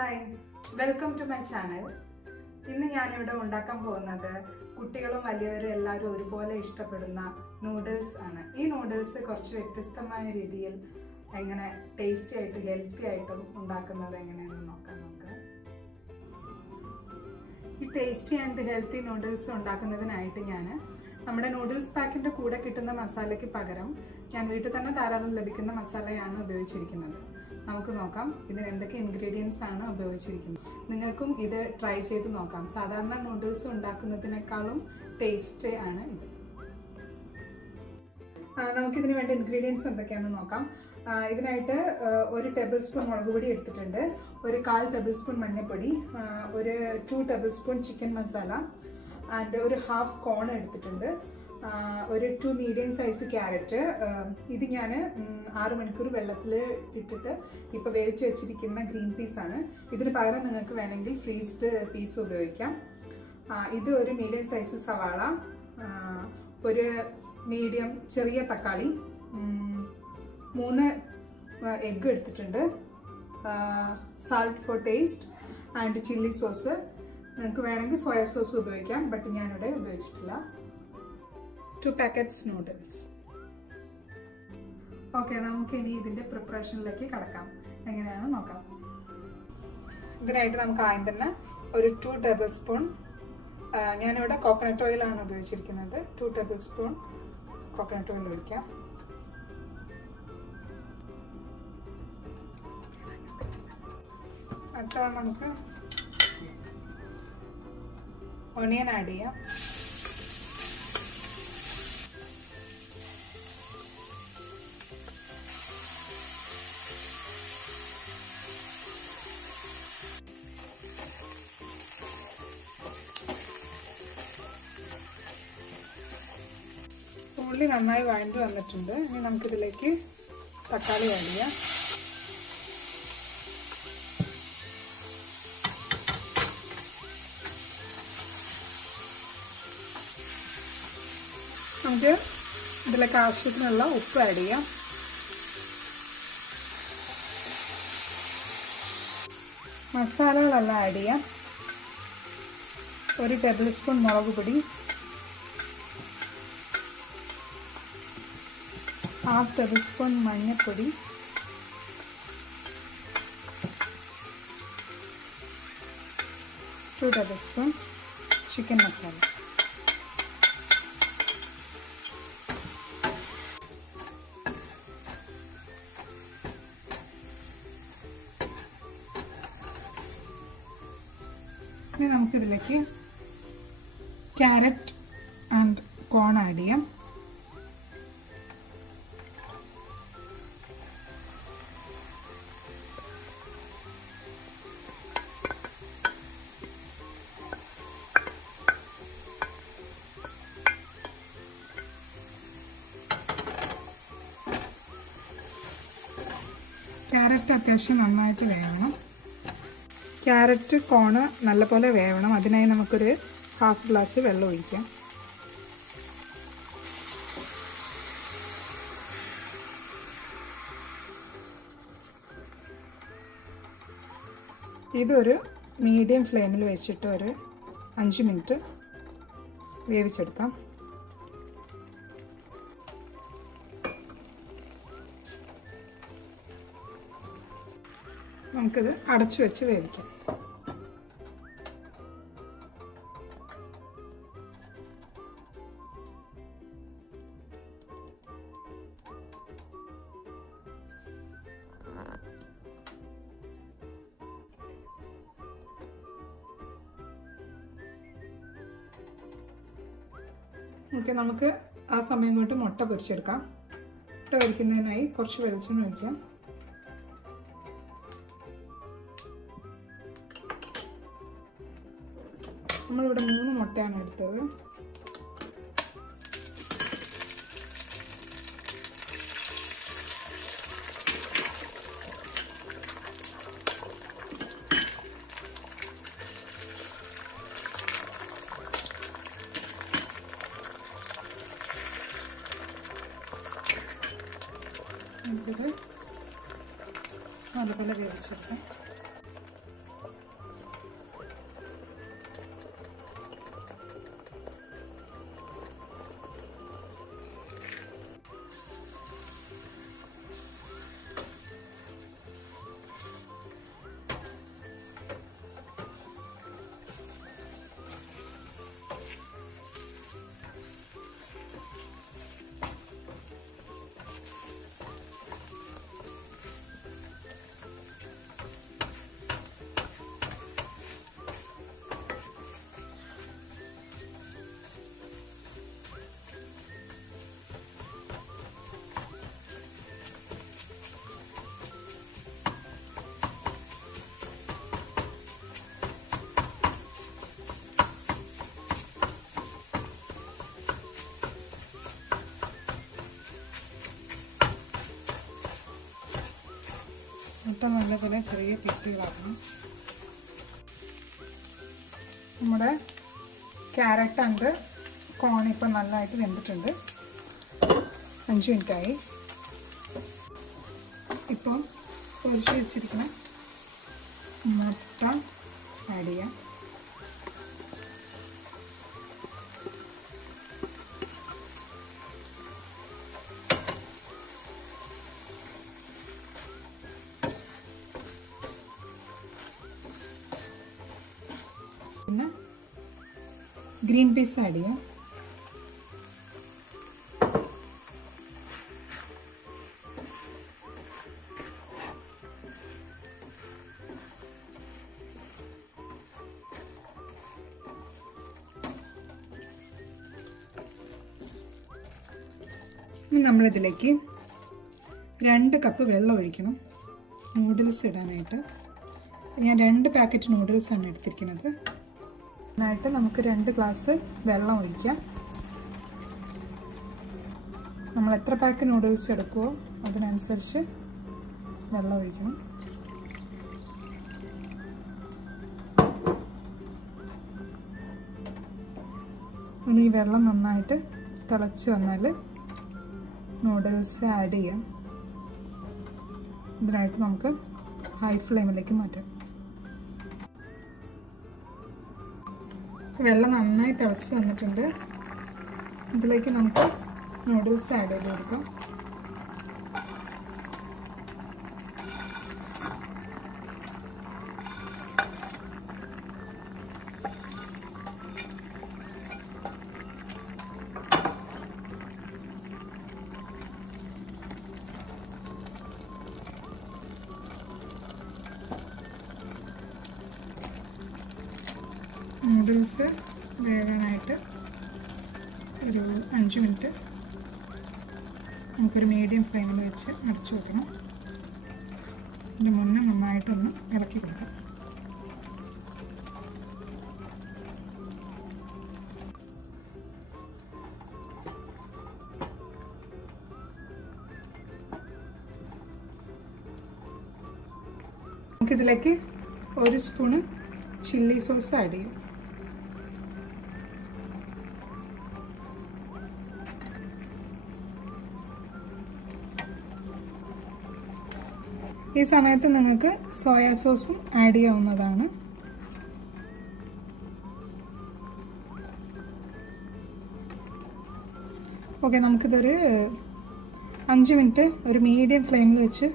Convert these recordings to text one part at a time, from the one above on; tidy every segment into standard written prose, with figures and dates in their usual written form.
Hi, welcome to my channel. ഇന്ന് ഞാനിവിടെ ഉണ്ടാക്കാൻ പോകുന്നത് കുട്ടികളും വലിയവരും എല്ലാവരും ഒരുപോലെ ഇഷ്ടപ്പെടുന്ന നൂഡിൽസ് ആണ്. ഈ നൂഡിൽസ് കുറച്ച് വ്യത്യസ്തമായ രീതിയിൽ എങ്ങനെ ടേസ്റ്റി ആയിട്ട് ഹെൽത്തി ആയിട്ടും ഉണ്ടാക്കുന്നത് എങ്ങനെയെന്ന് നോക്കാം. ഈ ടേസ്റ്റി ആൻഡ് ഹെൽത്തി നൂഡിൽസ് ഉണ്ടാക്കുന്നതിനായിട്ട് ഞാൻ നമ്മുടെ നൂഡിൽസ് പാക്കിൻ്റെ കൂടെ കിട്ടുന്ന മസാലയ്ക്ക് പകരം ഞാൻ വീട്ടിൽ തന്നെ ധാരാളം ലഭിക്കുന്ന മസാലയാണ് ഉപയോഗിച്ചിരിക്കുന്നത്. നമുക്ക് നോക്കാം ഇതിന് എന്തൊക്കെ ഇൻഗ്രീഡിയൻസ് ആണ് ഉപയോഗിച്ചിരിക്കുന്നത്. നിങ്ങൾക്കും ഇത് ട്രൈ ചെയ്ത് നോക്കാം. സാധാരണ നൂഡിൽസ് ഉണ്ടാക്കുന്നതിനേക്കാളും ടേസ്റ്റ് ആണ് ഇത്. നമുക്കിതിന് വേണ്ട ഇൻഗ്രീഡിയൻസ് എന്തൊക്കെയാണെന്ന് നോക്കാം. ഇതിനായിട്ട് 1 ടേബിൾ സ്പൂൺ മുളക് പൊടി എടുത്തിട്ടുണ്ട്, 1/4 ടേബിൾ സ്പൂൺ മഞ്ഞൾപ്പൊടി, 2 table spoon chicken masala and 1/2 കോൺ എടുത്തിട്ടുണ്ട്, 2 മീഡിയം സൈസ് ക്യാരറ്റ്. ഇത് ഞാൻ 6 മണിക്കൂർ വെള്ളത്തിൽ ഇട്ടിട്ട് ഇപ്പോൾ വേവിച്ച് വെച്ചിരിക്കുന്ന ഗ്രീൻ പീസാണ്. ഇതിന് പകരം നിങ്ങൾക്ക് വേണമെങ്കിൽ ഫ്രീസ്ഡ് പീസ് ഉപയോഗിക്കാം. ഇത് 1 മീഡിയം സൈസ് സവാള, 1 മീഡിയം ചെറിയ തക്കാളി, 3 എഗ്ഗ് എടുത്തിട്ടുണ്ട്, salt for taste and chilli sauce. നിങ്ങൾക്ക് വേണമെങ്കിൽ സോയ സോസ് ഉപയോഗിക്കാം, ബട്ട് ഞാനിവിടെ ഉപയോഗിച്ചിട്ടില്ല. 2 പാക്കറ്റ്സ് നൂഡിൽസ്. ഓക്കെ, നമുക്ക് ഇനി ഇതിൻ്റെ പ്രിപ്പറേഷനിലേക്ക് കടക്കാം. എങ്ങനെയാണ് നോക്കാം. ഇതിനായിട്ട് നമുക്ക് ആദ്യം തന്നെ 2 ടേബിൾ സ്പൂൺ ഞാനിവിടെ കോക്കനട്ട് ഓയിലാണ് ഉപയോഗിച്ചിരിക്കുന്നത്. 2 ടേബിൾ സ്പൂൺ കോക്കനട്ട് ഓയിൽ ഒഴിക്കാം. അടുത്ത നമുക്ക് ഓണിയൻ ആഡ് ചെയ്യാം. ഉള്ളി നന്നായി വഴണ്ട് വന്നിട്ടുണ്ട്. ഇനി നമുക്കിതിലേക്ക് തക്കാളി ആഡ് ചെയ്യാം. നമുക്ക് ഇതിലേക്ക് ആവശ്യത്തിനുള്ള ഉപ്പ് ആഡ് ചെയ്യാം. മസാലകളെല്ലാം ആഡ് ചെയ്യാം. 1 ടേബിൾ സ്പൂൺ മുളക് പൊടി, 1/2 ടേബിൾ സ്പൂൺ മഞ്ഞൾപ്പൊടി, 2 ടേബിൾ സ്പൂൺ ചിക്കൻ മസാല. ഇനി നമുക്കിതിലേക്ക് ക്യാരറ്റ് ആൻഡ് കോൺ ആഡ് ചെയ്യാം. ക്യാരറ്റ് അത്യാവശ്യം നന്നായിട്ട് വേവണം. ക്യാരറ്റ് കോണ് നല്ലപോലെ വേവണം. അതിനായി നമുക്കൊരു 1/2 ഗ്ലാസ് വെള്ളം ഒഴിക്കാം. ഇതൊരു മീഡിയം ഫ്ലെയിമിൽ വെച്ചിട്ട് ഒരു 5 മിനിറ്റ് വേവിച്ചെടുക്കാം. നമുക്കിത് അടച്ചു വെച്ച് വേവിക്കാം. ഓക്കെ, നമുക്ക് ആ സമയം കൊണ്ട് മുട്ട പൊരിച്ചെടുക്കാം. മുട്ട പൊരിക്കുന്നതിനായി കുറച്ച് വെളിച്ചെണ്ണ ഒഴിക്കാം. നമ്മളിവിടെ 3 മുട്ടയാണ് എടുത്തത്. നമുക്കിത് നല്ലപോലെ വേവിച്ചെടുക്കാം. മുട്ട നല്ലപോലെ ചെറിയ പീസുകളാക്കണം. നമ്മുടെ ക്യാരറ്റ് ആൻഡ് കോൺ ഇപ്പം നല്ലതായിട്ട് വെന്തിട്ടുണ്ട്. 5 മിനിറ്റായി. ഇപ്പോൾ പൊരിച്ച് വെച്ചിരിക്കുന്ന മുട്ട ആഡ് ചെയ്യാം. പിന്നെ ഗ്രീൻ പീസ് ആഡ് ചെയ്യാം. ഇനി നമ്മളിതിലേക്ക് 2 കപ്പ് വെള്ളം ഒഴിക്കണം നൂഡിൽസ് ഇടാനായിട്ട്. ഞാൻ 2 പാക്കറ്റ് നൂഡിൽസാണ് എടുത്തിരിക്കുന്നത്. അതിനായിട്ട് നമുക്ക് 2 ഗ്ലാസ് വെള്ളം ഒഴിക്കാം. നമ്മൾ എത്ര പാക്ക് നൂഡിൽസ് എടുക്കുമോ അതിനനുസരിച്ച് വെള്ളം ഒഴിക്കണം. ഇനി ഈ വെള്ളം നന്നായിട്ട് തിളച്ച് വന്നാൽ നൂഡിൽസ് ആഡ് ചെയ്യാം. ഇതിനായിട്ട് നമുക്ക് ഹൈ ഫ്ലെയിമിലേക്ക് മാറ്റാം. വെള്ളം നന്നായി തിളച്ച് വന്നിട്ടുണ്ട്. ഇതിലേക്ക് നമുക്ക് നൂഡിൽസ് ആഡ് ചെയ്ത് കൊടുക്കാം. നൂഡിൽസ് വേകാനായിട്ട് ഒരു 5 മിനിറ്റ് നമുക്കൊരു മീഡിയം ഫ്ലെയിമിൽ വെച്ച് അടച്ചു വെക്കണം. അതിന് മുന്നേ നന്നായിട്ടൊന്ന് ഇളക്കി കൊടുക്കാം. നമുക്കിതിലേക്ക് 1 സ്പൂണ് ചില്ലി സോസ് ആഡ് ചെയ്യും. ഈ സമയത്ത് നിങ്ങൾക്ക് സോയാ സോസും ആഡ് ചെയ്യാവുന്നതാണ്. ഓക്കെ, നമുക്കിതൊരു 5 മിനിറ്റ് ഒരു മീഡിയം ഫ്ലെയിമിൽ വെച്ച്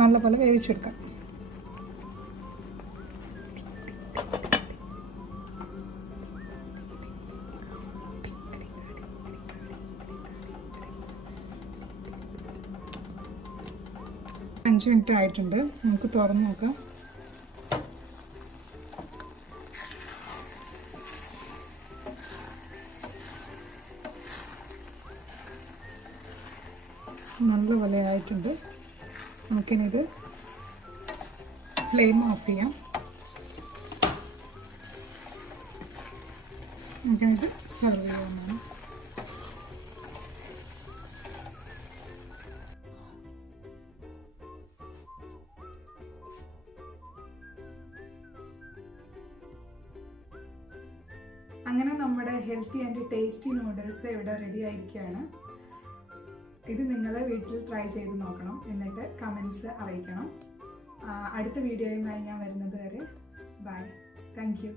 നല്ലപോലെ വേവിച്ചെടുക്കാം. അഞ്ച് മിനിറ്റ് ആയിട്ടുണ്ട്. നമുക്ക് തുറന്ന് നോക്കാം. നല്ലപോലെ ആയിട്ടുണ്ട്. നമുക്കിനിത് ഫ്ലെയിം ഓഫ് ചെയ്യാം. നമുക്കിത് സെർവ് ചെയ്യാവുന്നതാണ്. അങ്ങനെ നമ്മുടെ ഹെൽത്തി ആൻഡ് ടേസ്റ്റി നൂഡിൽസ് ഇവിടെ റെഡി ആയിരിക്കുകയാണ്. ഇത് നിങ്ങൾ വീട്ടിൽ ട്രൈ ചെയ്ത് നോക്കണം. എന്നിട്ട് കമൻസ് അറിയിക്കണം. അടുത്ത വീഡിയോയുമായി ഞാൻ വരുന്നത് വരെ ബൈ. Thank you.